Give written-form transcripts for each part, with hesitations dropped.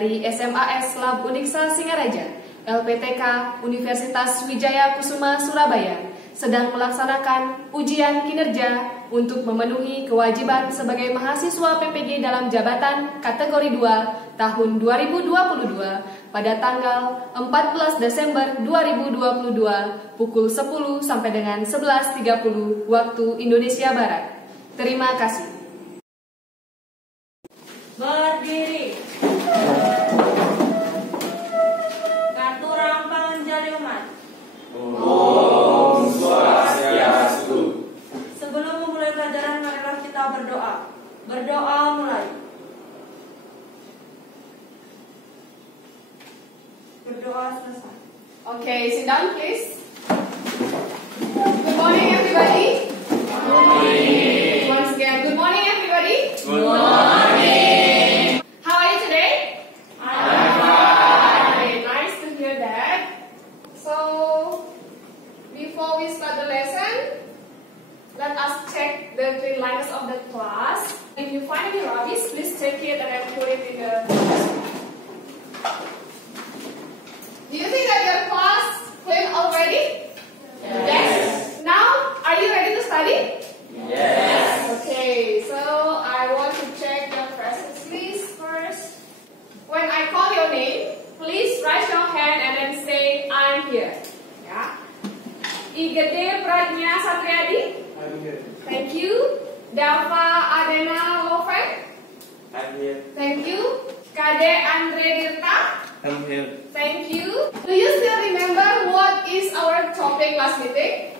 dari SMAS Lab Uniksa Singaraja, LPTK Universitas Wijaya Kusuma Surabaya sedang melaksanakan ujian kinerja untuk memenuhi kewajiban sebagai mahasiswa PPG dalam jabatan kategori 2 tahun 2022 pada tanggal 14 Desember 2022 pukul 10 sampai dengan 11.30 waktu Indonesia Barat. Terima kasih. Berdiri. Kartu rampal menjadi umat. Om Swastiastu. Sebelum memulai pelajaran, marilah kita berdoa. Berdoa mulai. Berdoa selesai. Okay, sit down please. Good morning everybody. Good morning. Once again, good morning everybody. Good morning. How are you today? I'm fine. Okay, nice to hear that. So, before we start the lesson, let us check the cleanliness of the class. If you find any rubbish, please take it and then put it in the dustbin. Do you think that your class clean already? Yes. Now, are you ready to study? Yes. Okay, so I want to check your presence list first. When I call your name, please raise your hand and then say, I'm here. Yeah. Igede Pradnya Satriadi. I'm here. Thank you. Dava Adena Loven. I'm here. Thank you. Kade Andre Dirta. I'm here. Thank you. Do you still remember what is our topic last meeting?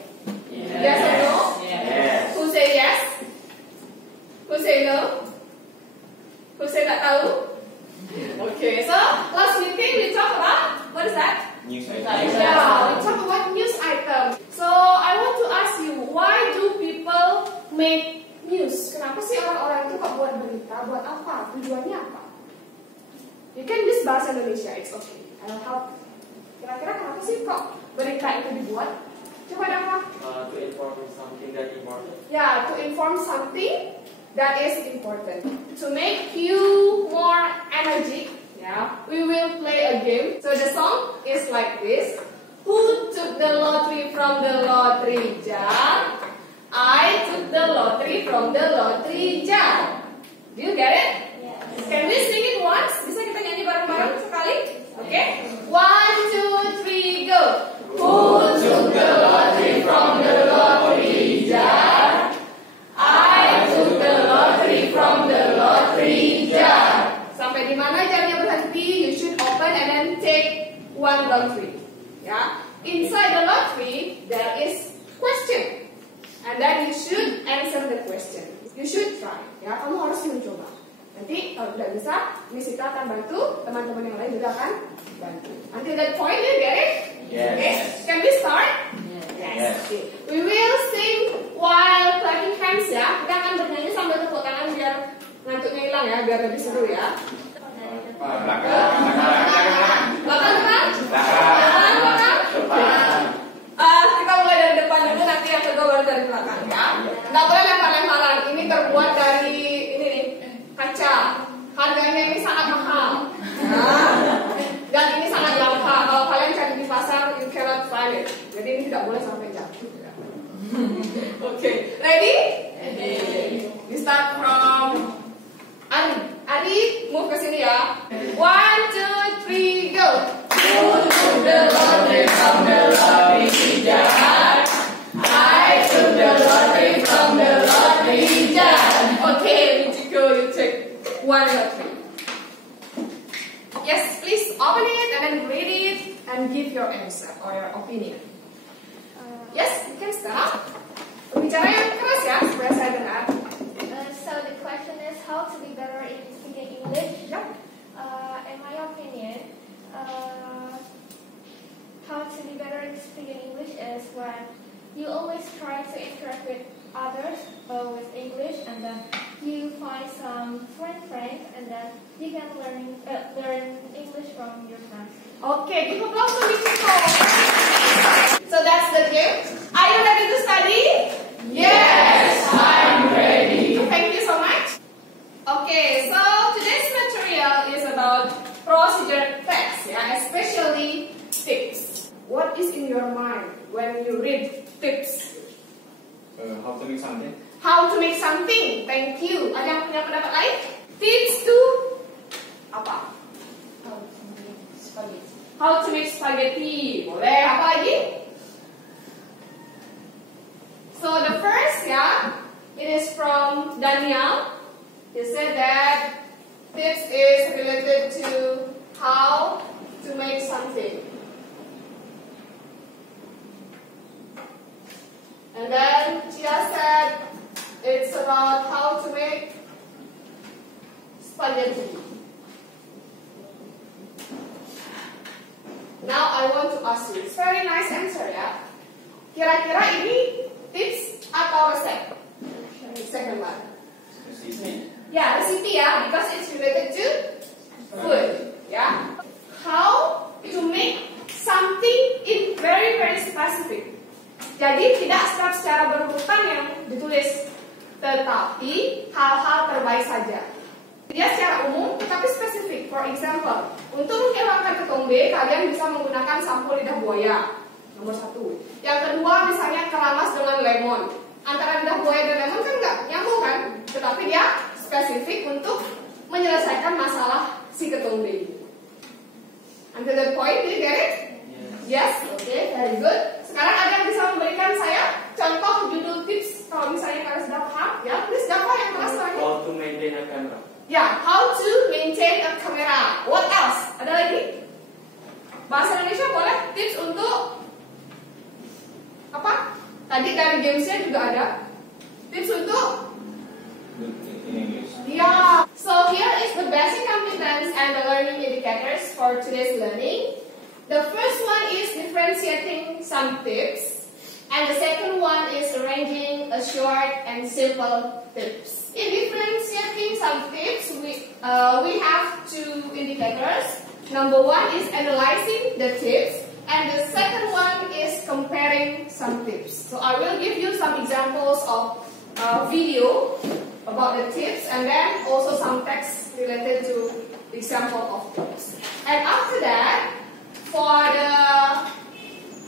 Yes or no? Yes. Who say yes? Who say no? Who say tak tahu? Okay, so last meeting we talked about, what is that? News Yeah, we talked about news item. So I want to ask you, why do people make news? Kenapa sih orang-orang itu kok buat berita? Buat apa? Tujuannya apa? You can use bahasa Indonesia, it's okay. I'll help. Kira-kira kenapa sih kok berita itu dibuat? Coba Dava. To inform something that important. Yeah, to inform something that is important. To make you more energetic, yeah, we will play a game. So the song is like this. Who took the lottery from the lottery jar? I took the lottery from the lottery jar. Do you get it? Yes. Can we sing it once? Bisa kita nyanyi bareng-bareng sekali? Okay? 1, 2, 3, go. Who took the lottery from the lottery jar? I took the lottery from the lottery jar. Sampai di mana jarnya berhenti? You should open and then take one lottery. Ya. Inside the lottery there is question, and then you should answer the question. You should try. Ya, kamu harus mencoba. Nanti kalau tidak bisa, Miss Sita akan bantu, teman-teman yang lain juga akan bantu. Until that point, you get it? Yes. Okay. Can we start? Yes. Okay. We will sing while clapping hands ya. Kita akan bernyanyi sambil tepuk tangan biar ngantuknya hilang ya, biar lebih seru ya. Belakang. Belakang. Depan. Kita mulai dari depan dulu, nanti yang kedua baru dari belakang ya. Nggak boleh lempar-lemparan. Ini terbuat dari ini nih, kaca. Harganya ini sangat mahal. Nah, dan ini sangat langka. Kalau kalian cari di pasar, you cannot find it. Jadi ini tidak boleh sampai jatuh. Okay, ready? We start from Ari. Ari, move ke sini ya. 1, 2, 3, go. Who took the lottery from the lottery jar? I took the lottery from the lottery jar. Okay, Michiko, you take one lottery. Yes, please open it and then read it and give your answer or your opinion. Yes, you can start. Bicara yang keras ya, supaya saya dengar. So the question is how to be better in speaking English. Yep. In my opinion, how to be better in speaking English is when you always try to interact with others with English, and then you find some friends, and then you can learn English from your friends. Okay, give applause to Michiko. So that's the game. Are you ready to study? Yes, I'm ready. Thank you so much. Okay, so today's material is about consider text, yeah, especially tips. What is in your mind when you read tips? How to make something? How to make something. Thank you. Ada yang punya pendapat lain? Tips to apa? How to make spaghetti. Boleh. Apa lagi? So the first, yeah, it is from Daniel. He said that tips is related to how to make something. And then Chia said it's about how to make spaghetti. Now I want to ask you. It's very nice answer, ya. Kira-kira ini tips atau resep? Second one. Recipe. Yeah, recipe, ya, because it's related to food. Yeah. How to make something in very specific. Jadi tidak secara berurutan yang ditulis, tetapi hal-hal terbaik saja. Dia secara umum tetapi spesifik. For example, untuk menghilangkan ketombe kalian bisa menggunakan sampo lidah buaya. Nomor 1. Yang kedua misalnya keramas dengan lemon. Antara lidah buaya dan lemon kan nggak nyambung kan? Tetapi dia spesifik untuk menyelesaikan masalah si ketombe. Until that point, did you get it? Yes, okay, very good. Sekarang ada yang bisa memberikan saya contoh judul tips kalau misalnya kalian sudah paham, ya, please dapat yang kelas lagi. How to maintain a camera. Ya, how to maintain a camera. What else? Ada lagi? Bahasa Indonesia boleh? Tips untuk apa? Tadi dari gamesnya juga ada. Tips untuk In English. yeah. So here is the basic competence and the learning indicators for today's learning. The first one is differentiating some tips, and the second one is arranging a short and simple tips. In differentiating some tips, we have two indicators. Number one is analyzing the tips, and the second one is comparing some tips. So I will give you some examples of video about the tips, and then also some text related to the example of tips. And after that, for the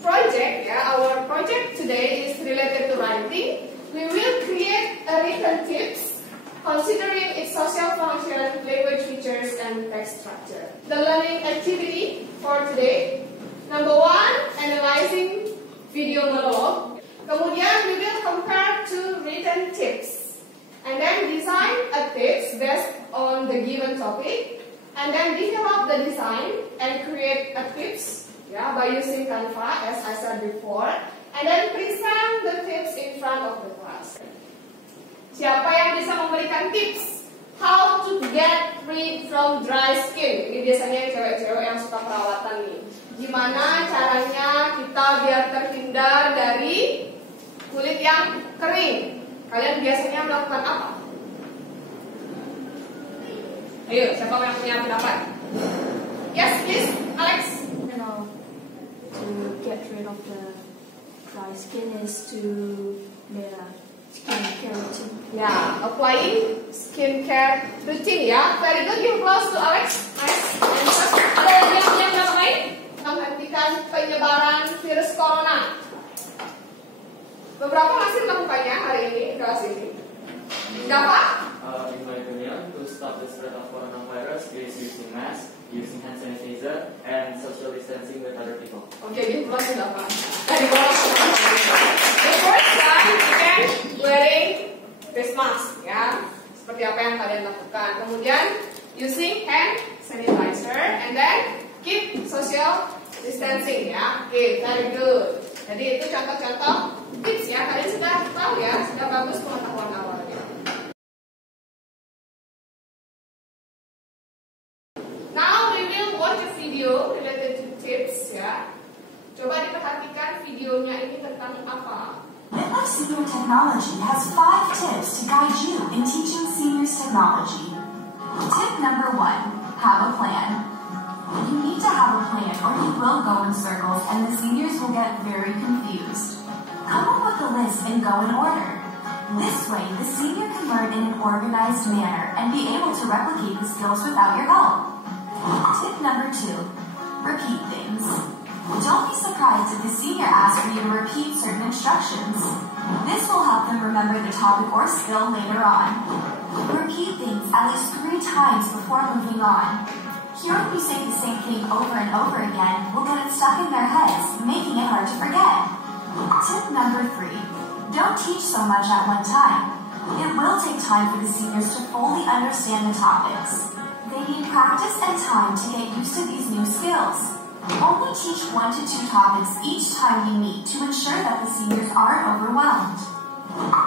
project, our project today is related to writing. We will create a written tips considering its social function, language features, and text structure. The learning activity for today, number one, analyzing video monologue. Kemudian we will compare two written tips, and then design a tips based on the given topic. And then develop the design and create a tips, by using Canva as I said before. And then present the tips in front of the class. Siapa yang bisa memberikan tips how to get rid from dry skin? Ini biasanya cewek-cewek yang suka perawatan nih. Gimana caranya kita biar terhindar dari kulit yang kering? Kalian biasanya melakukan apa? Ayo, siapa yang punya pendapat? Yes, please, Alex. To get rid of the dry skin is to make a skincare routine. Yeah, applying skincare routine, ya. Very good, give applause to Alex. Nice. Ada lagi yang punya pendapat lain? Menghentikan penyebaran virus corona. Beberapa masih melakukannya hari ini, kelas ini. Dapat? In my opinion, to stop the spread of coronavirus is using mask, using hand sanitizer, and social distancing with other people. Oke, di kelas sudah Pak. Di kelas. The first one, again, wearing face mask, ya. Seperti apa yang kalian lakukan. Kemudian, using hand sanitizer, and then keep social distancing, ya. Oke, very good. Jadi itu contoh-contoh tips, ya. Kalian sudah tahu, ya. Sudah bagus pengetahuan awalnya. Now we will watch a video related to tips, ya. Coba diperhatikan videonya ini tentang apa. Midlife Senior Technology has 5 tips to guide you in teaching seniors technology. Tip number 1, have a plan. You need to have a plan or you will go in circles and the seniors will get very confused. Come up with a list and go in order. This way, the senior can learn in an organized manner and be able to replicate the skills without your help. Tip number 2, repeat things. Don't be surprised if the senior asks for you to repeat certain instructions. This will help them remember the topic or skill later on. Repeat things at least 3 times before moving on. Hearing you say the same thing over and over again will get it stuck in their heads, making it hard to forget. Tip number 3, don't teach so much at one time. It will take time for the seniors to fully understand the topics. They need practice and time to get used to these new skills. Only teach 1 to 2 topics each time you meet to ensure that the seniors aren't overwhelmed.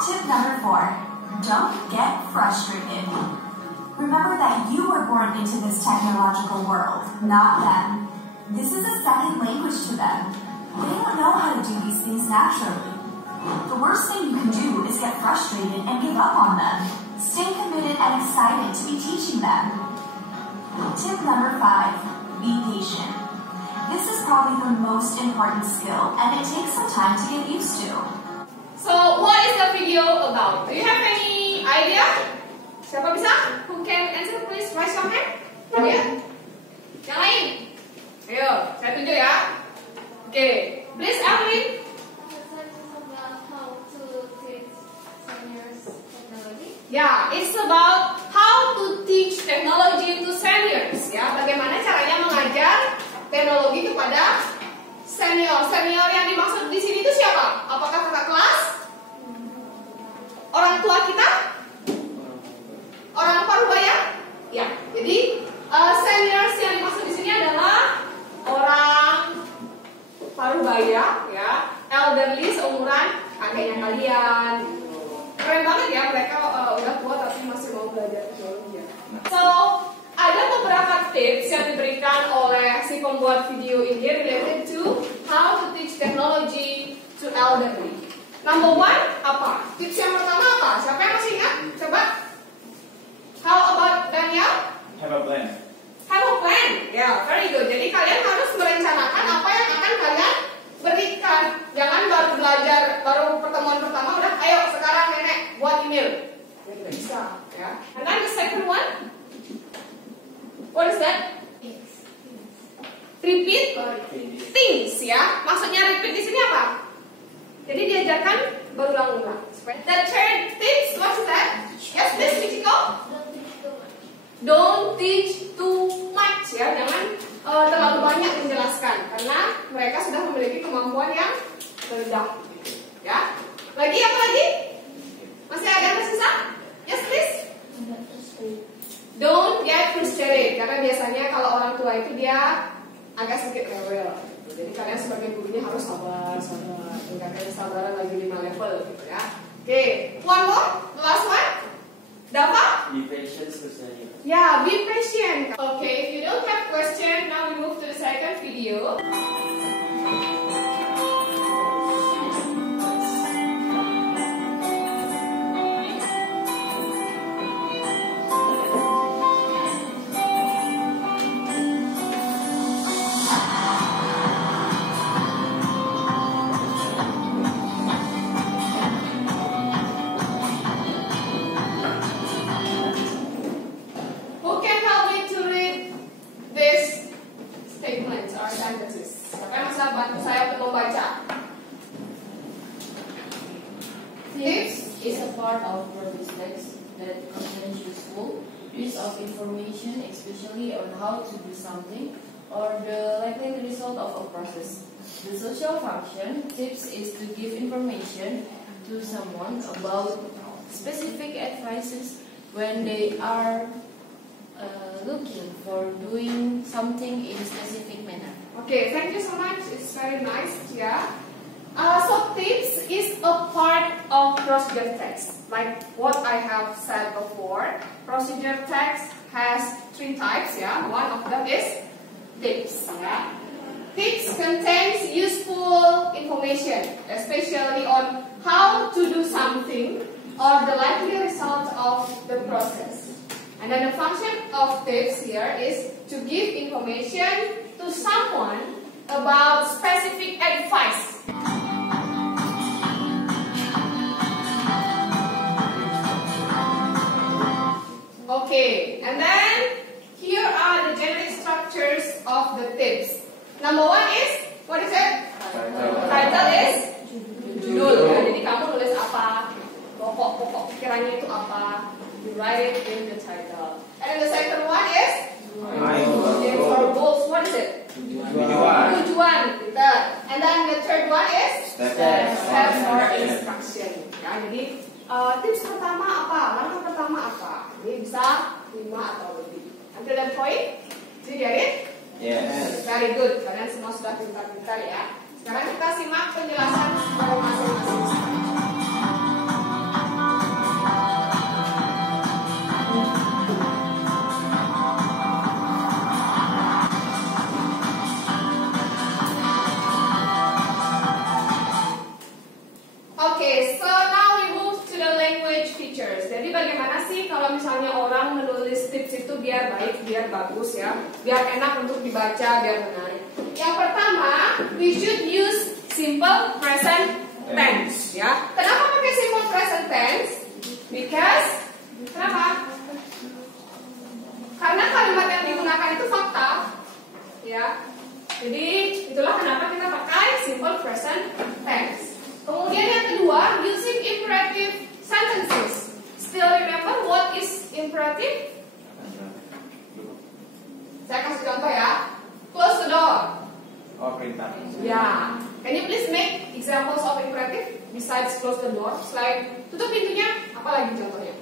Tip number 4, don't get frustrated. Remember that you were born into this technological world, not them. This is a second language to them. They don't know how to do these things naturally. The worst thing you can do is get frustrated and give up on them. Stay committed and excited to be teaching them. Tip number 5, be patient. This is probably the most important skill, and it takes some time to get used to. So, what is the video about? Do you have any idea? Siapa bisa? Who can answer? Please raise your hand. Ya. Yang lain? Ayo, saya tunjuk ya. Oke, please Evelyn. Ya, it's about how to teach technology to seniors. Ya, bagaimana caranya mengajar teknologi kepada senior. Senior yang dimaksud di sini itu siapa? Apakah kakak kelas? Orang tua kita? Orang parubaya? Ya. Jadi seniors yang dimaksud di sini adalah orang parubaya, ya, elderly seumuran kakeknya kalian. Keren banget ya mereka udah tua tapi masih mau belajar teknologi. So ada beberapa tips yang diberikan oleh si pembuat video ini related to how to teach technology to elderly. Number 1, apa? Tips yang pertama apa? Siapa yang masih ingat? Coba. How about Daniel? Have a plan. Have a plan. Yeah, very good. Jadi kalian harus merencanakan apa yang akan kalian berikan. Jangan baru belajar, baru pertemuan pertama udah, ayo sekarang nenek buat email. Ya tidak bisa, ya. And then the second one. What is that? Repeat things, ya. Maksudnya repeat di sini apa? Jadi diajarkan berulang-ulang. The third things, what is that? Yes, please, Michiko. Don't teach too much, ya. Jangan terlalu banyak menjelaskan, karena mereka sudah memiliki kemampuan yang rendah, ya. Lagi apa lagi? Masih ada yang tersisa? Yes, please. Don't get frustrated, karena biasanya kalau orang tua itu dia agak sedikit rewel. Jadi kalian sebagai gurunya harus sabar, tingkatkan kesabaran lagi 5 level, gitu ya. Oke, one more, the last one. Dapat? Be patient to senior. Yeah, be patient. Okay, if you don't have question, now we move to the second video. Is a part of practice text that contains useful piece of information, especially on how to do something or the likely result of a process. The social function tips is to give information to someone about specific advices when they are looking for doing something in a specific manner. Okay, thank you so much. It's very nice, yeah. So tips is a part of procedure text. Like what I have said before, procedure text has 3 types, yeah. One of them is tips, yeah. Tips contains useful information, especially on how to do something or the likely result of the process. And then the function of tips here is to give information to someone about specific advice. Okay, and then here are the general instructions the tips. Number one is, what is it? Title is judul. Ya. Jadi kamu nulis apa? Pokok pikirannya itu apa? You write it in the title. And then the second one is aims or goals. What is it? Tujuan. And then the third one is steps or instruction. Ya, jadi tips pertama apa? Langkah pertama apa? Ini bisa 5 atau lebih. Until that point, do you get it? Yes. Very good. Kalian semua sudah pintar-pintar ya. Sekarang kita simak penjelasan dari masing-masing slide. Okay, so now we move to the language features. Jadi bagaimana sih kalau misalnya orang menulis tips itu biar baik, biar bagus ya, biar enak untuk dibaca, biar menarik. Yang pertama, we should use simple present tense ya. Kenapa pakai simple present tense? Because kenapa? Karena kalimat yang digunakan itu fakta ya. Jadi itulah kenapa kita pakai simple present tense. Kemudian yang kedua, using imperative sentences. Still remember what is imperative? Saya kasih contoh ya. Close the door. Oh, perintah. Ya. Can you please make examples of imperative besides close the door? Selain tutup pintunya, apa lagi contohnya?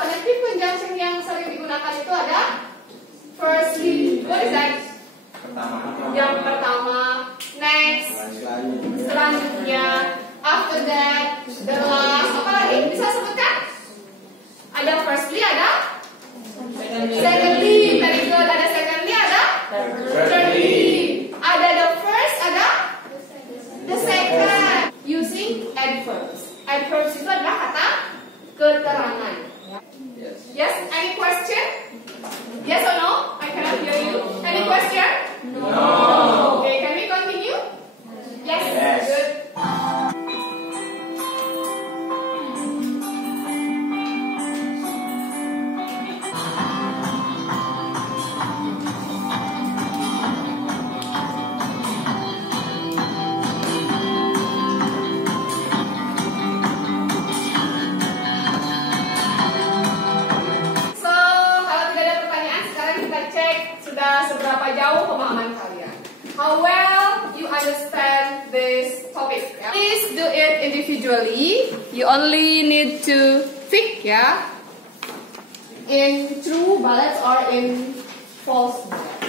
Connective conjunction yang sering digunakan itu ada firstly, what is that? Yang pertama, next, selanjutnya, after that, the last, apa lagi? Bisa sebutkan? Ada firstly, ada secondly, very good. Ada secondly, ada thirdly. Ada the first, ada the second. Using adverbs. Adverbs itu adalah kata keterangan. Yes, any question? Yes or no? I cannot hear you. Any question? No. Okay, can we continue? Yes. Good. Seberapa jauh pemahaman kalian? How well you understand this topic? Yeah? Please do it individually. You only need to pick, yeah, in true balance or in false balance.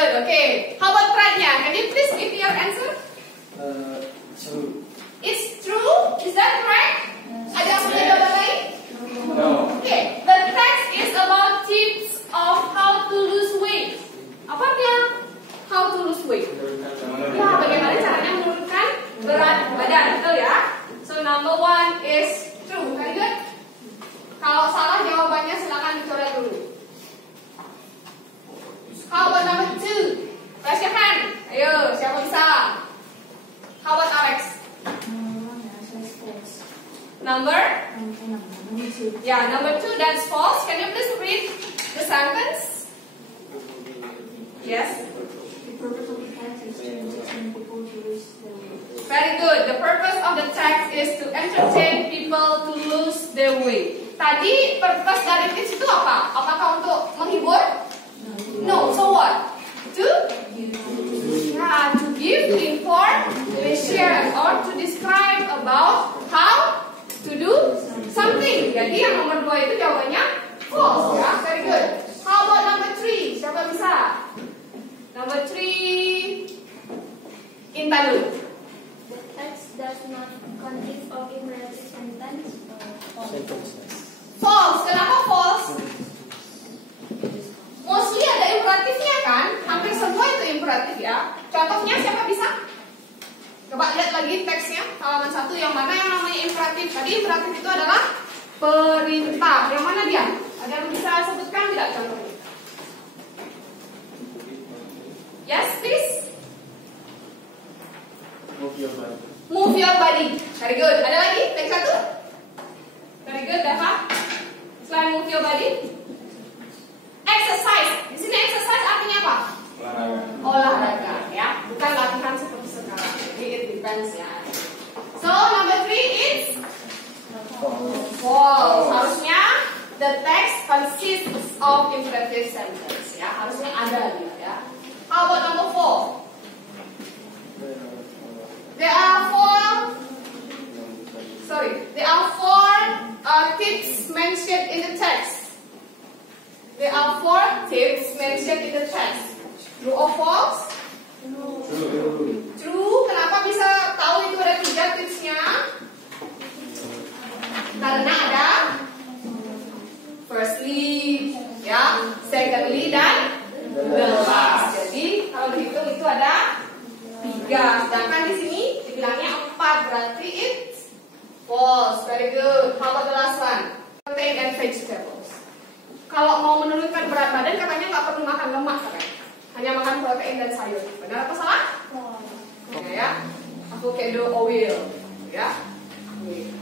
Okay, how about Prajna? Can you please give me your answer? True. It's true? Is that correct? Ada yang punya jawaban lain? No. Okay, the text is about tips of how to lose weight. Apa artinya how to lose weight? Ya, bagaimana caranya menurunkan berat badan, betul ya? So number one is true, very good. Kalau salah jawabannya silakan dicoret dulu. How about number two? Raise your hand. Ayo, siapa bisa? How about Alex? Number? Yeah, number two, that's false. Can you please read the sentence? Yes? The purpose of the text is to entertain people to lose their weight. Very good. The purpose of the text is to entertain people to lose their weight. Tadi purpose dari tips itu apa? Apakah untuk menghibur? No, so what? To give, to inform, to share, or to describe about how to do something. Jadi yang nomor 2 itu jawabannya false ya. Very good. How about number 3? Siapa bisa? Number 3, Intan dulu. The text does not consists of imperative sentence? False. Kenapa false? Mostly ada imperatifnya kan? Hampir semua itu imperatif ya. Contohnya siapa bisa? Coba lihat lagi teksnya halaman 1 yang mana yang namanya imperatif. Tadi imperatif itu adalah perintah. Yang mana dia? Ada yang bisa sebutkan tidak contohnya? Yes, please. Move your body. Move your body. Very good. Ada lagi? Teks 1? Very good, Dava. Selain move your body. Exercise. Di sini exercise artinya apa? Olahraga ya, bukan latihan seperti sekarang. Jadi it depends ya. So number 3 is false. Harusnya the text consists of imperative sentence ya. Harusnya ada dia ya. How about number 4? There are four tips mentioned in the text. There are 4 tips mentioned in the text. True or false? True. Kenapa bisa tahu itu ada 3 tipsnya? Karena ada firstly, ya, secondly dan the last. Jadi kalau dihitung itu ada 3. Sedangkan di sini dibilangnya 4, berarti it's false. Very good. How about the last one? Protein and vegetables. Kalau mau menurunkan berat badan katanya nggak perlu makan lemak katanya. Hanya makan protein dan sayur. Benar apa salah? Ya. Avocado oil. Ya.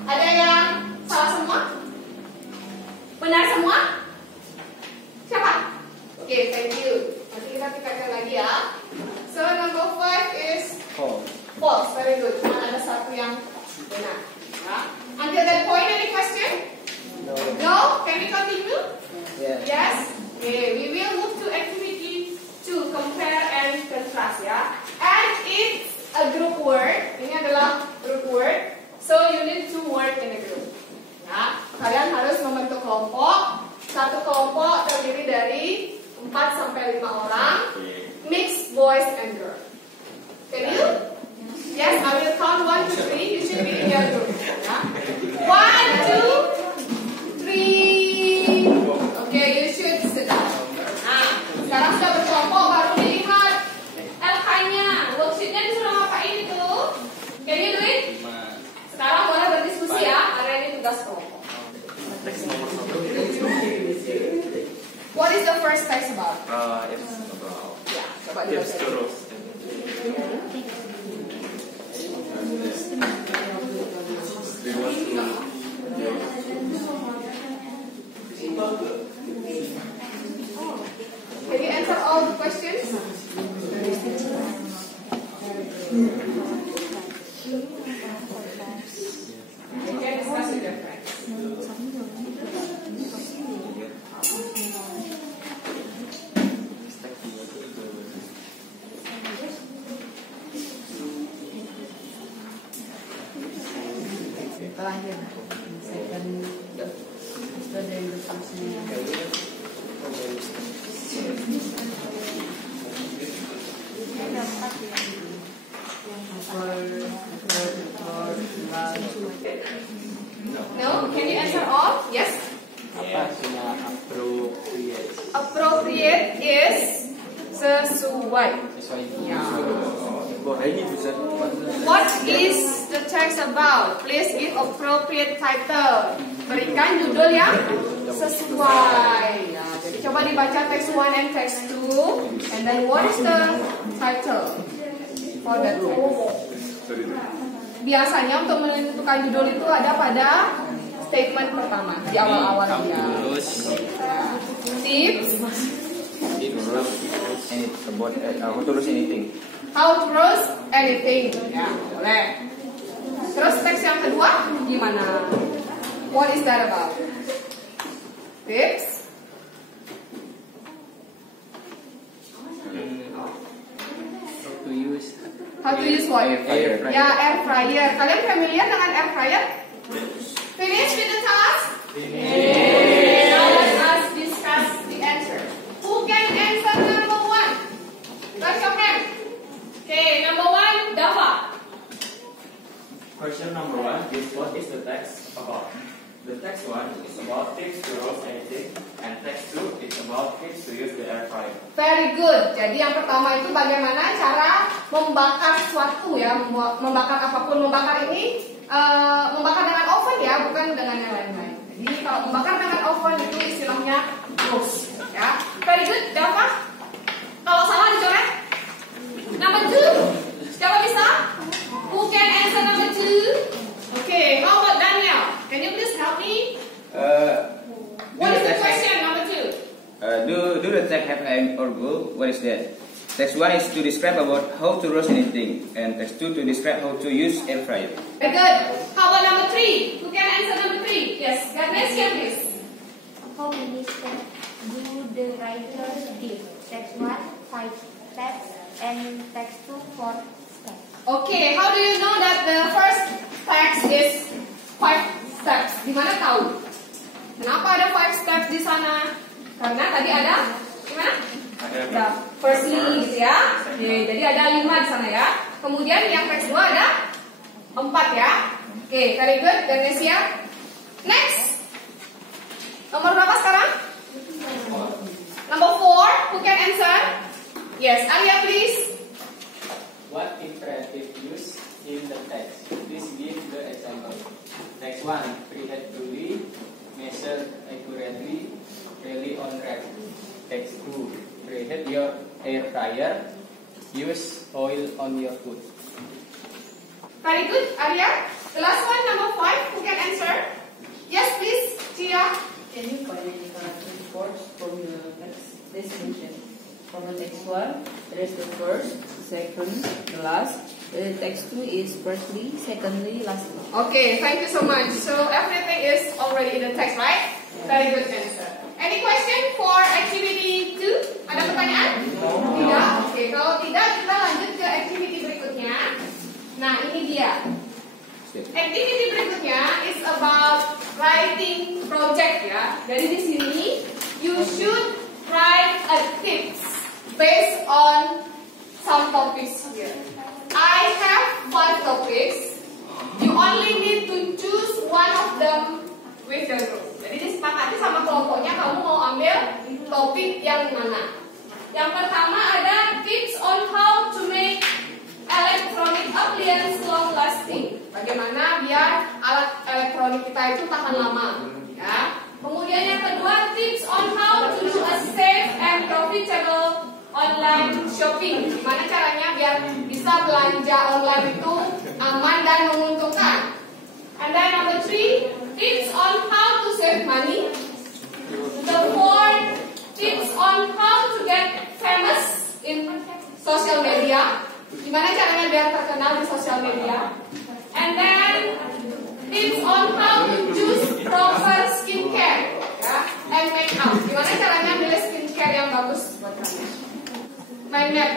Ada yang salah semua? Benar semua? Siapa? Oke, thank you. Nanti kita tingkatkan lagi ya. So number 5 is false. Very good. Cuma ada 1 yang benar. Ya. Until that point, any question? No? Can we continue? Yes. Okay. We will move to activity 2, compare and contrast ya. And it's a group word. Ini adalah group word. So you need to work in a group. Ya. Kalian harus membentuk kelompok. Satu kelompok terdiri dari 4 sampai 5 orang. Mixed boys and girls. Can you? Yes, I will count 1 to 3. You should be in your group. Ya. 1, 2, 3. Okay, you should sit down. Nah, sekarang sudah berkelompok, baru dilihat LK-nya. Worksheet-nya disuruh ngapain itu? Can you do it? Sekarang boleh berdiskusi ya, karena ini tugas kelompok. What is the first text about? It's about Ya, coba tips dibaca. to roast. Do you want to? Can you answer all the questions? You can discuss with your friends. Terakhir, second dari reflection. No? Can you answer all? Yes? Apa artinya appropriate? Appropriate is sesuai. Ya. What is the text about? Please give appropriate title. Berikan judul yang sesuai. Ya, jadi coba dibaca text 1 and text 2. And then what is the title for that text? Biasanya untuk menentukan judul itu ada pada statement pertama di awal-awal dia. Ya. Tips. How to roast anything. How to roast anything. Ya, boleh. Terus teks yang kedua gimana? What is that about? Tips. How to use what? Air fryer. Ya, air fryer. Kalian familiar dengan air fryer? Finish with the task? Finish. Now let us discuss the answer. Who can answer number 1? Raise your hand. Okay, number 1, Dava. Question number 1 is what is the text about? The text 1 is about tips to roast anything, and text 2 is about tips to use the air fryer. Very good. Jadi yang pertama itu bagaimana cara membakar sesuatu ya, membakar apapun. Membakar ini membakar dengan oven ya, bukan dengan yang lain-lain. Jadi kalau membakar dengan oven itu istilahnya roast ya. Very good. Dapat? Kalau salah dicoret. Number 2. Siapa bisa? Who can answer number 2? Okay, how about Daniel? Can you please help me? What is the question number 2? Do the text have aim or goal? What is that? Text 1 is to describe about how to roast anything, and text 2 to describe how to use air fryer. Very good. How about number 3? Who can answer number 3? Yes, Ganesha, please. How many steps do the writer give? Text 1, 5 steps, and text 2, 4 steps. Okay, how do you know that the first text is 5 steps? Gimana tahu? Kenapa ada 5 steps di sana? Karena tadi ada gimana? Ada firstly gitu ya. Oke, jadi ada 5 di sana ya. Kemudian yang text 2 ada 4 ya. Oke, very good, Ganesha. Next. Nomor berapa sekarang? Number 4. Who can answer? Yes, Arya, please. What imperative use in the text? Please give the example. Text 1. Preheat truly, measure accurately, rely on track. Text 2. Preheat your air fryer, use oil on your food. Very good, Arya. The last one, number 5. Who can answer? Yes, please, Tia. Can you find any connecting words from the text description? From the text 1, there is the first, second, the last. The text 2 is firstly, secondly, lastly. Okay, thank you so much. So everything is already in the text, right? Very good answer. Any question for activity 2? Ada pertanyaan? Tidak? Oke, kalau tidak kita lanjut ke activity berikutnya. Nah, ini dia. Activity berikutnya is about writing project ya. Jadi di sini you should write a tips based on some topics here. I have 5 topics. You only need to choose one of them with the group. Jadi disepakati sama kelompoknya kamu mau ambil topik yang mana. Yang pertama ada tips on how to make electronic appliance long lasting. Bagaimana biar alat elektronik kita itu tahan lama, ya. Kemudian yang kedua tips on how to do a safe and profitable online shopping. Gimana caranya biar bisa belanja online itu aman dan menguntungkan. And then number 3, tips on how to save money. The 4th, tips on how to get famous in social media. Gimana caranya biar terkenal di social media. And then tips on how to choose proper skincare ya, and makeup. Gimana caranya milih skincare yang bagus buat kamu. Mind map.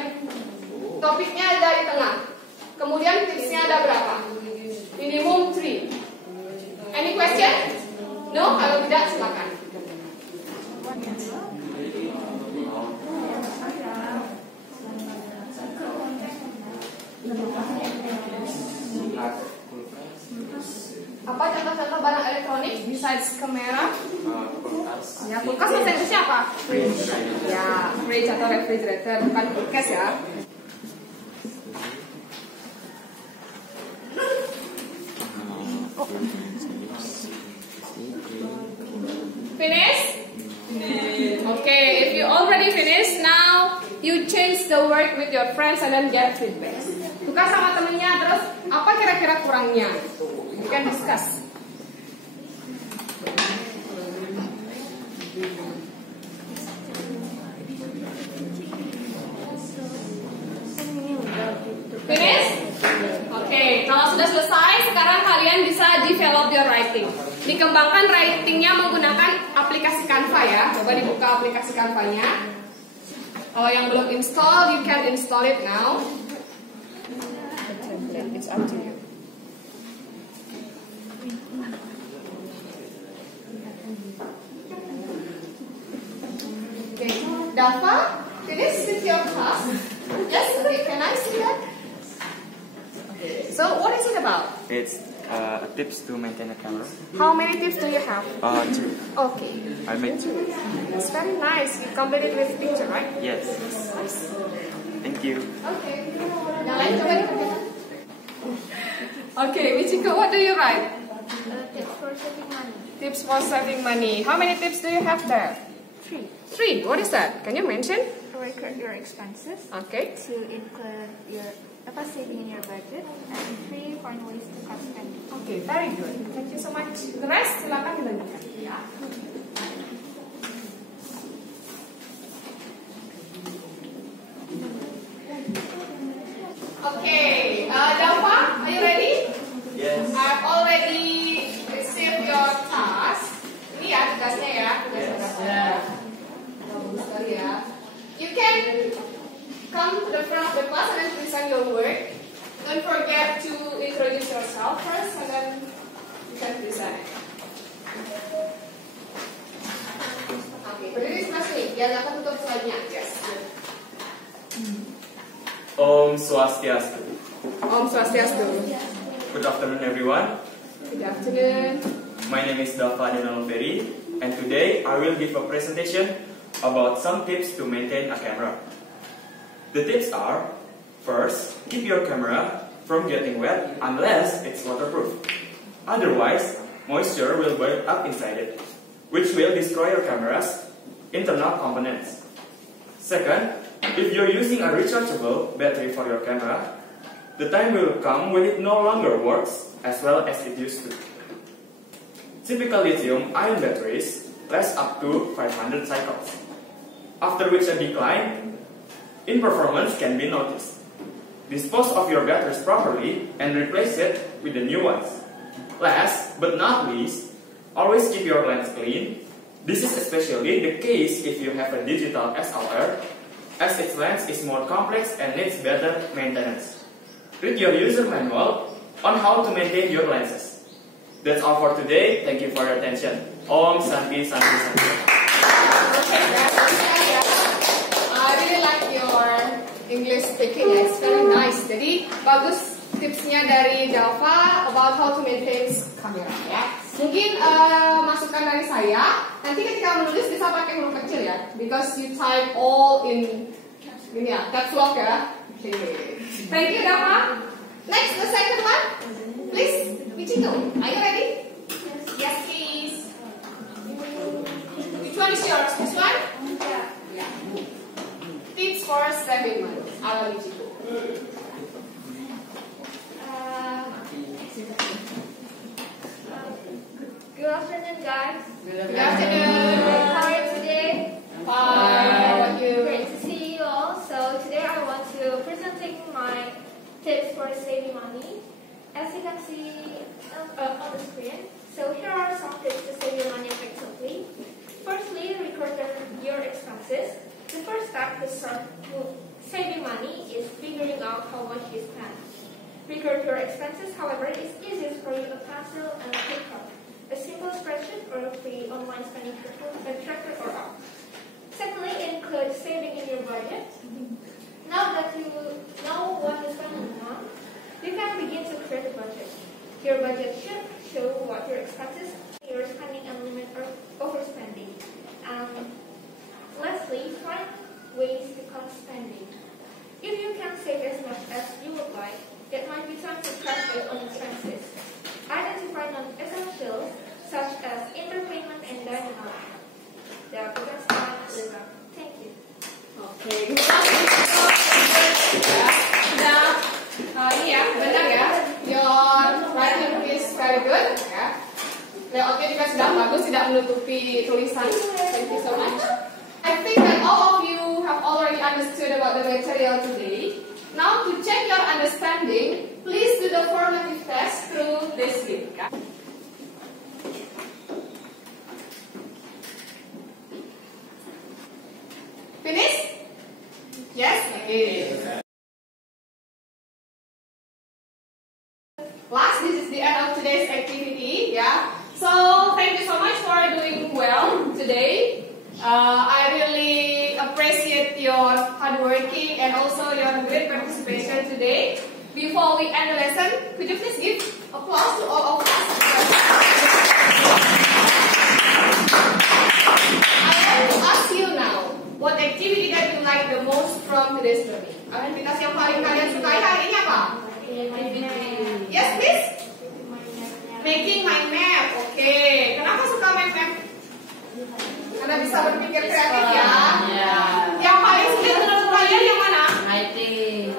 Topiknya ada di tengah. Kemudian tipsnya ada berapa? Minimum 3. Any question? No? Kalau tidak silakan. Apa contoh-contoh barang elektronik besides kamera? Kulkas. Ya, kulkas bahasa Inggrisnya apa? Ya, fridge atau refrigerator, bukan kulkas ya. Finish? Okay, if you already finished, now you change the work with your friends and then get feedback. Tukar sama temennya, terus apa kira-kira kurangnya? You can discuss. Finish? Oke, kalau sudah selesai, sekarang kalian bisa develop your writing. Dikembangkan writingnya menggunakan aplikasi Canva ya. Coba dibuka aplikasi Canva-nya. Kalau yang belum install, you can install it now. It's up to you. Okay, Dafa, finish with your class. Yes, okay, can I see that? So, what is it about? It's tips to maintain a camera. How many tips do you have? 2. Okay. I made 2. It's very nice. You completed with picture, right? Yes. Nice. Thank you. Okay. Yang lain coba dikerjakan. Okay, Michiko, what do you write? Tips for saving money. Tips for saving money. How many tips do you have there? 3. 3. What is that? Can you mention? Record your expenses. Okay. To include your saving in your budget, and 3, find ways to cut spending. Okay, very good. Thank you so much. The rest, silakan dilanjutkan. Ya. Okay, Dava, are you ready? Yes. I've already received your task. Ini ya tugasnya ya. Bagus sekali ya. You can come to the front of the class and present your work. Don't forget to introduce yourself first, and then you can present it. Okay, berdiri sebelah sini. Biar nggak ketutup slide-nya. Yes. Om Swastiastu. Om Swastiastu. Good afternoon, everyone. Good afternoon. My name is Dava Denalveri, and today I will give a presentation about some tips to maintain a camera. The tips are: first, keep your camera from getting wet unless it's waterproof. Otherwise, moisture will build up inside it, which will destroy your camera's internal components. Second, if you're using a rechargeable battery for your camera, the time will come when it no longer works as well as it used to. Typical lithium-ion batteries last up to 500 cycles, after which a decline in performance can be noticed. Dispose of your batteries properly and replace it with the new ones. Last but not least, always keep your lens clean. This is especially the case if you have a digital SLR, as its lens is more complex and needs better maintenance. Read your user manual on how to maintain your lenses. That's all for today. Thank you for your attention. Om Santi Santi Santi. Okay, I really like your English speaking. It's very nice. Jadi bagus tipsnya dari Dava about how to maintain kamera ya. Mungkin masukan dari saya, nanti ketika menulis bisa pakai huruf kecil ya, because you type all in ini ya, caps lock ya. Okay. Thank you Dava. Next, the second one, please, Michiko. Are you ready? Yes, please. Which one is yours? This one? Yeah. Tips for saving money. Ala Michiko. Good afternoon, guys. Good afternoon. How are you today? Fine. How about you? Great to see you all. So today I want to presenting my tips for saving money. As you can see on the screen, so here are some tips to save your money effectively. Firstly, record your expenses. The first step to start saving money is figuring out how much you spend. Record your expenses, however, is easiest for you to pencil and paper. A simple spreadsheet or a free online spending tracker or app. Secondly, include saving in your budget. Now that you know what to spend on a month, you can begin to create a budget. Your budget should show what your expenses, your spending, and limit or overspending. Lastly, find ways to cut spending. If you can save as much as you would like, it might be time to cut back on expenses. Identify non-essentials such as entertainment and dining out. The biggest one is thank you. Okay. Ini ya, benar ya. Your writing is very good ya. Layoutnya juga sudah bagus, tidak menutupi tulisan. Thank you so much. I think that all of you have already understood about the material today. Now to check your understanding, please do the formative test through this link. Finish? Yes? Okay. Class, this is the end of today's activity. Yeah. So thank you so much for doing well today. I really appreciate your hard working and also your great participation today. Before we end the lesson, could you please give a today's learning. Aktivitas yang paling kalian sukai hari ini apa? Yes, please. Making mind map. Oke. Kenapa suka mind map? Karena bisa berpikir kreatif ya. Yang paling sulit menurut kalian yang mana?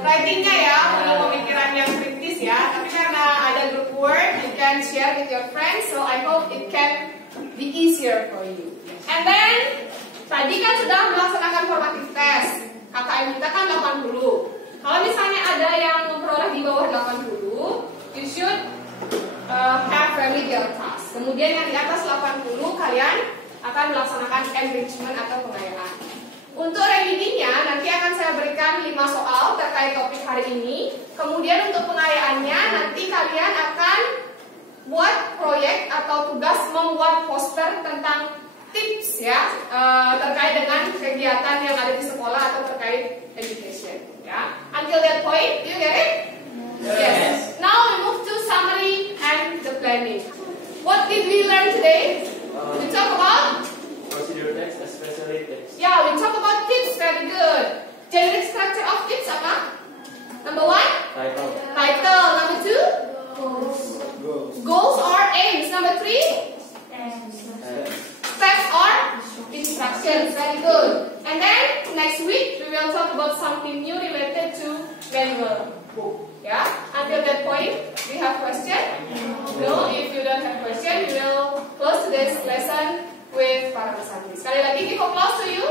Writingnya ya, perlu pemikiran yang kritis ya. Tapi karena ada group work, you can share with your friends. So I hope it can be easier for you. And then tadi kan sudah melaksanakan formative test. KKM kita kan 80. Kalau misalnya ada yang memperoleh di bawah 80, you should have remedial task. Kemudian yang di atas 80 kalian akan melaksanakan enrichment atau pengayaan. Untuk remedinya nanti akan saya berikan 5 soal terkait topik hari ini. Kemudian untuk pengayaannya nanti kalian akan buat proyek atau tugas membuat poster tentang tips ya terkait dengan kegiatan yang ada di sekolah atau terkait education ya. Until that point, you get it? Yes. Now we move to summary and the planning. What did we learn today? We talk about Procedure text, especially tips. yeah, we talk about tips. Very good. Generic structure of tips apa? Number 1, Title. title. Number 2, goals or aims. Number 3, steps or instructions. Very good. And then next week we will talk about something new related to manual book. Yeah. Until that point, we have question? No. If you don't have question, we will close today's lesson with para pesantis. Sekali lagi, give applause to you.